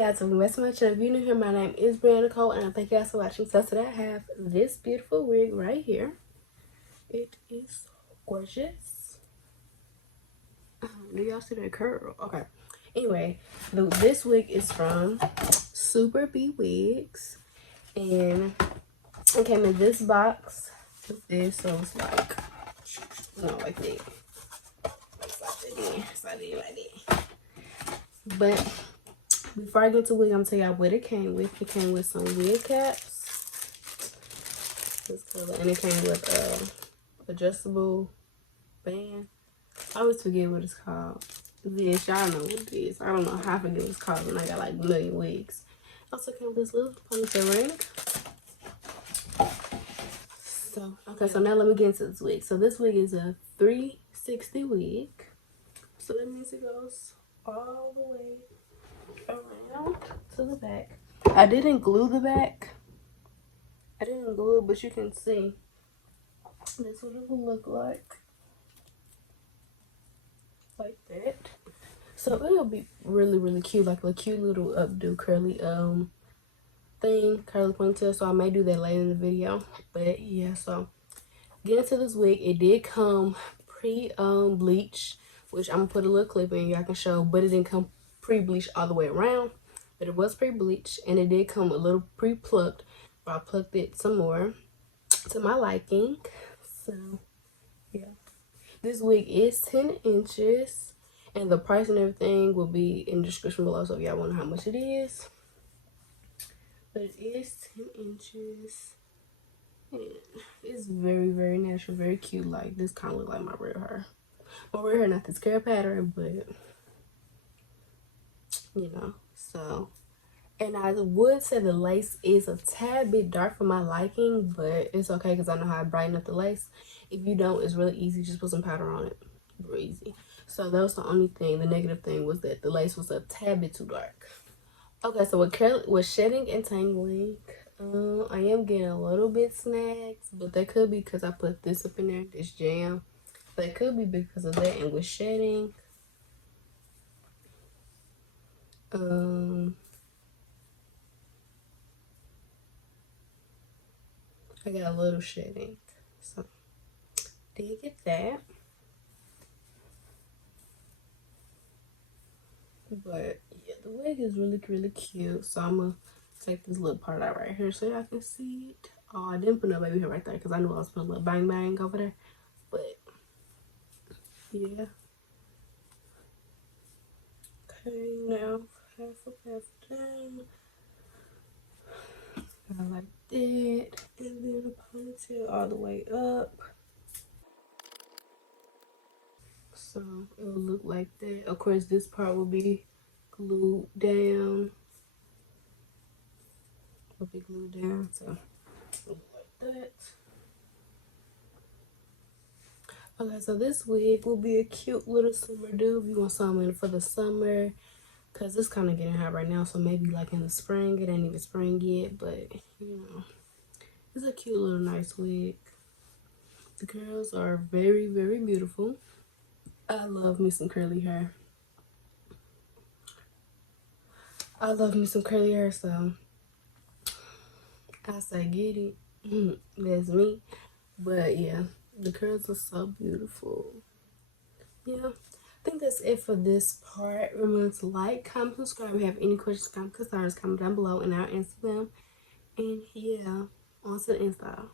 guys, welcome back to my channel. If you're new here, my name is Brianna Nicole, and I thank you guys for watching. So today I have this beautiful wig right here. It is gorgeous. Do y'all see that curl? Okay. Anyway, this wig is from SuperBWigs, and it came in this box with this, so it's like, no, like that. It's like that. But before I get to wig, I'm gonna tell y'all what it came with. It came with some wig caps, this color, and it came with adjustable band. I always forget what it's called. This, y'all know what it is. I don't know how I forget what it's called when I got like a million wigs. Also came with this little ponytail ring. So, okay, so now let me get into this wig. So this wig is a 360 wig. So that means it goes all the way around to the back. I didn't glue the back. I didn't glue it, but you can see that's what it will look like that. So it'll be really cute, like a cute little updo curly curly ponytail. So I may do that later in the video. But yeah, so get into this wig. It did come bleached, which I'm gonna put a little clip in y'all can show, but it didn't come pre-bleached all the way around. But it was pre-bleached, and it did come a little pre-plucked, but I plucked it some more to my liking. So yeah, this wig is 10 inches, and the price and everything will be in the description below, so if y'all want to know how much it is. But it is 10 inches, and it's very natural, very cute. Like, this kind of look like my real hair. My real hair, not this curl pattern, but you know. So, and I would say the lace is a tad bit dark for my liking, but it's okay because I know how to brighten up the lace. If you don't, it's really easy. Just put some powder on it. Real easy. So that was the only thing. The negative thing was that the lace was a tad bit too dark. Okay, so with shedding and tangling, I am getting a little bit snags, but that could be because I put this up in there, this jam. That could be because of that. And with shedding, I got a little shedding, so did get that. But yeah, the wig is really cute. So I'm gonna take this little part out right here so y'all can see it. Oh, I didn't put no baby hair right there because I knew I was putting a little bang over there. But yeah. Okay, now half up, half down. I like that. And then a ponytail all the way up. So it will look like that. Of course, this part will be glued down. Will be glued down, so look like that. Okay, so this wig will be a cute little summer do if you want something for the summer, because it's kind of getting hot right now, so maybe like in the spring. It ain't even spring yet, but you know, it's a cute little nice wig. The curls are very beautiful. I love me some curly hair. I love me some curly hair, so I say get it. That's me. But yeah, the curls are so beautiful. Yeah, I think that's it for this part. Remember to like, comment, subscribe. If you have any questions, comments, concerns, comment down below and I'll answer them. And yeah, on to the install.